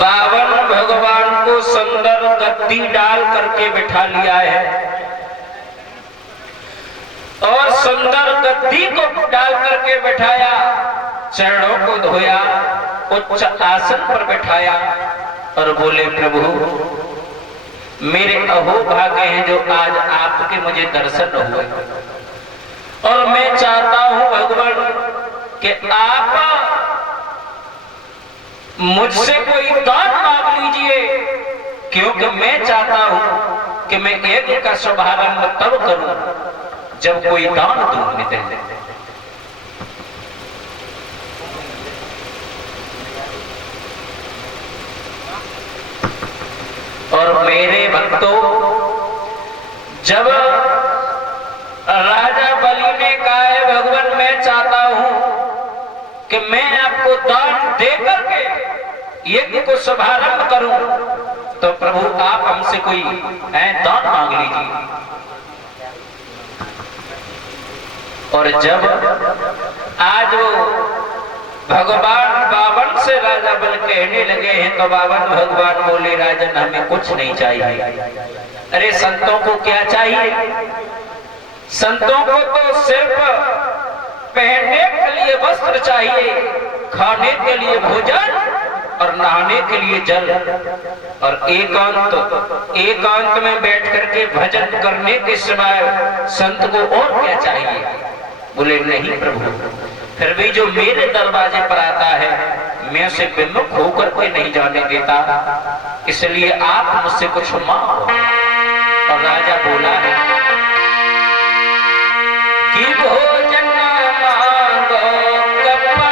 बावन भगवान को सुंदर गद्दी डाल करके बिठा लिया है और सुंदर गद्दी को डाल करके बिठाया, चरणों को धोया, उच्च आसन पर बिठाया और बोले प्रभु मेरे अहो भाग्य हैं जो आज आपके मुझे दर्शन हुए और मैं चाहता हूं भगवान कि आप मुझसे कोई दान मांग लीजिए, क्योंकि मैं चाहता हूं कि मैं यज्ञ का शुभारंभ तब करूं जब कोई दान दूं दे। और मेरे भक्तों, जब राजा बलि ने कहा है भगवान मैं चाहता हूं कि मैं आपको दान दे करके यज्ञ को शुभारंभ करूं, तो प्रभु आप हमसे कोई दान मांग लीजिए। और जब आज वो भगवान बावन से राजा बल कहने लगे हैं तो बावन भगवान बोले राजन हमें कुछ नहीं चाहिए। अरे संतों को क्या चाहिए? संतों को तो सिर्फ पहनने के लिए वस्त्र चाहिए, खाने के लिए भोजन और नहाने के लिए जल और एकांत में बैठ करके भजन करने के सिवाय संत को और क्या चाहिए? बोले नहीं प्रभु, फिर भी जो मेरे दरवाजे पर आता है मैं उसे विमुख होकर के नहीं जाने देता, इसलिए आप मुझसे कुछ मांगो। और राजा बोला है कि भोजन मांगो कपड़ा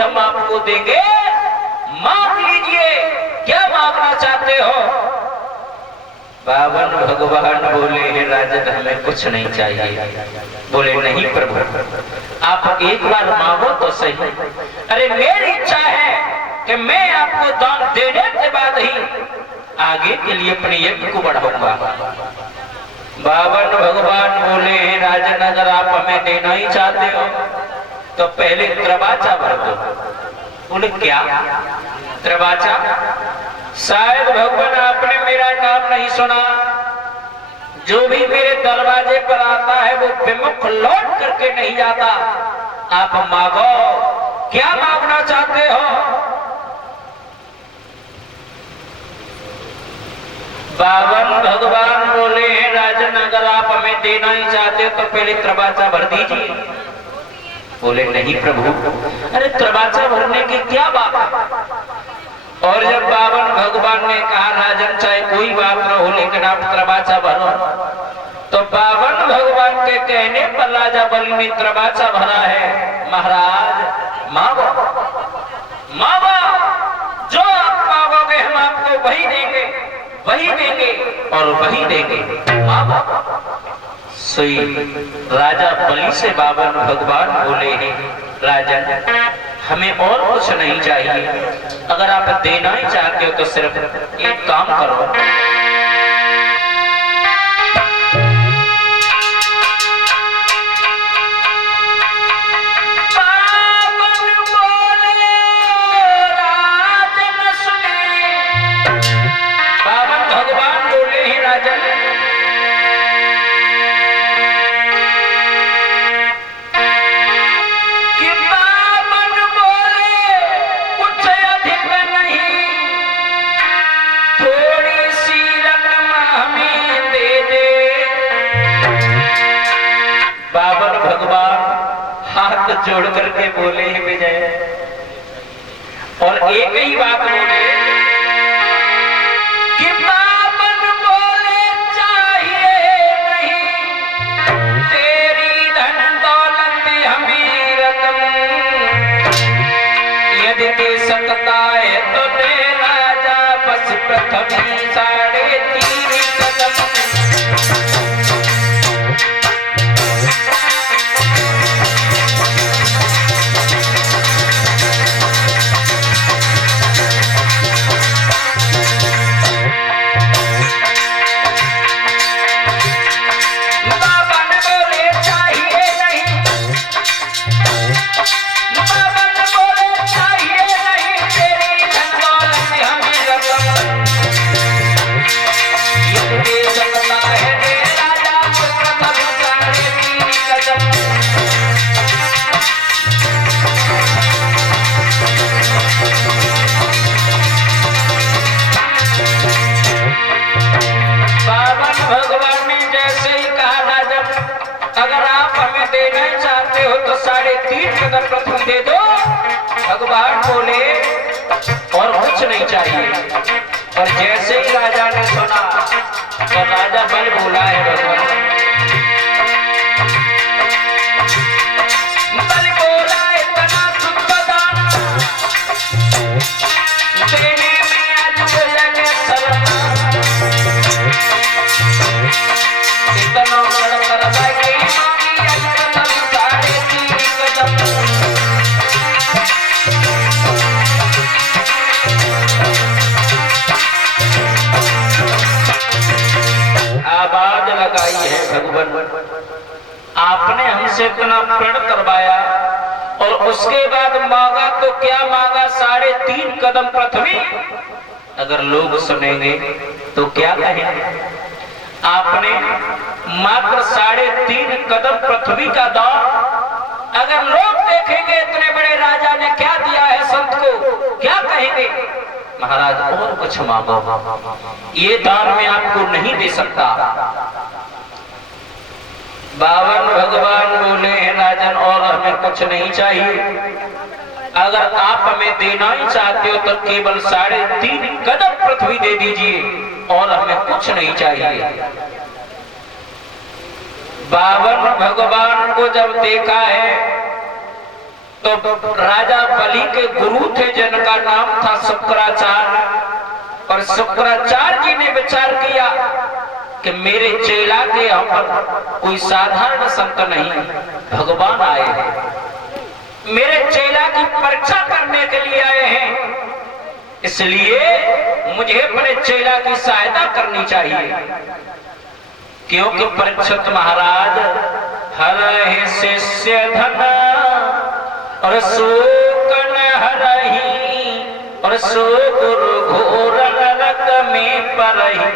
हम आपको देंगे, मांग लीजिए। मांगना चाहते हो? बावन भगवान बोले, हे राजन हमें कुछ नहीं चाहिए। बोले नहीं प्रभु, आप एक बार मांगो तो सही। अरे मेरी इच्छा है कि मैं आपको दान देने के बाद ही आगे के लिए अपने यज्ञ को बढ़ाऊंगा। बावन भगवान बोले, हे राजन अगर आप हमें देना ही चाहते हो तो पहले त्रबाचा भर दो। बोले क्या त्रबाचा? शायद भगवान आपने मेरा नाम नहीं सुना। जो भी मेरे दरवाजे पर आता है वो विमुख लौट करके नहीं जाता। आप मांगो, क्या मांगना चाहते हो? बावन भगवान बोले, हे राजन अगर आप हमें देना ही चाहते हो तो पहले त्रबाचा भर दीजिए। बोले नहीं प्रभु, अरे त्रबाचा भरने की क्या बात है? और जब बावन भगवान ने कहा राजन चाहे कोई बात न हो लेकिन आप त्रबाचा भरो, तो बावन भगवान के कहने पर राजा बलि ने त्रबाचा भरा है। महाराज मांगो मांगो, जो आप मांगोगे हम आपको वही देंगे, वही देंगे और वही देंगे। मांगो। सोई राजा बलि से बावन भगवान बोले, हैं राजन हमें और कुछ नहीं चाहिए। अगर आप देना ही चाहते हो तो सिर्फ एक काम करो, बावन भगवान बोले, हैं राजन जोड़ करके बोले हैं विजय, और एक ही बात बोले कि बावन बोले चाहिए नहीं तेरी धन दौलत हमें रतन, यदि दे सकता है तो दे राजा बस पृथ्वी 3.5 कदम। देना ही चाहते हो तो 3.5 कदम प्रथम दे दो। भगवान बोले और कुछ नहीं चाहिए। और जैसे ही राजा ने सुना तो राजा बल बोला है भगवान, बल बोला इतना शुद्ध दान देने में आज लगे शर्म, इतना बड़ा करता कि आवाज लगाई है भगवान, आपने हमसे इतना प्रण करवाया और उसके बाद मांगा तो क्या मांगा? 3.5 कदम पृथ्वी। अगर लोग सुनेंगे तो क्या कहेंगे? आपने मात्र 3.5 कदम पृथ्वी का दान, अगर लोग देखेंगे इतने बड़े राजा ने क्या दिया है संत को, क्या कहेंगे? महाराज और कुछ मांगो, ये दान में आपको नहीं दे सकता। बावन भगवान बोले, हैं राजन और हमें कुछ नहीं चाहिए। अगर आप हमें देना ही चाहते हो तो केवल 3.5 कदम पृथ्वी दे दीजिए और हमें कुछ नहीं चाहिए। बावन भगवान को जब देखा है तो राजा बलि के गुरु थे जिनका नाम था शुक्राचार्य, और शुक्राचार्य जी ने विचार किया कि मेरे चेला के यहाँ पर कोई साधारण संत नहीं, भगवान आए हैं, मेरे चेला की परीक्षा करने के लिए आए हैं, इसलिए मुझे अपने चेला की सहायता करनी चाहिए। क्योंकि परीक्षित महाराज हरहि शिष्य धन और शोक न हरहि और सो गुरु घोर नरक में परहि।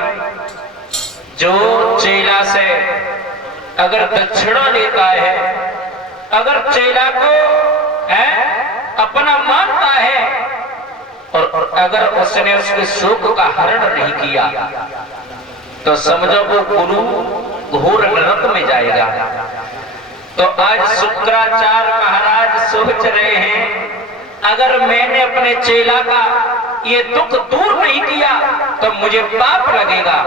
जो चेला से अगर दक्षिणा लेता है, अगर चेला को अपना मानता है और अगर उसने उसके शोक का हरण नहीं किया तो समझो वो गुरु घोर नरक में जाएगा। तो आज शुक्राचार्य महाराज सोच रहे हैं अगर मैंने अपने चेला का ये दुख दूर नहीं किया तो मुझे पाप लगेगा।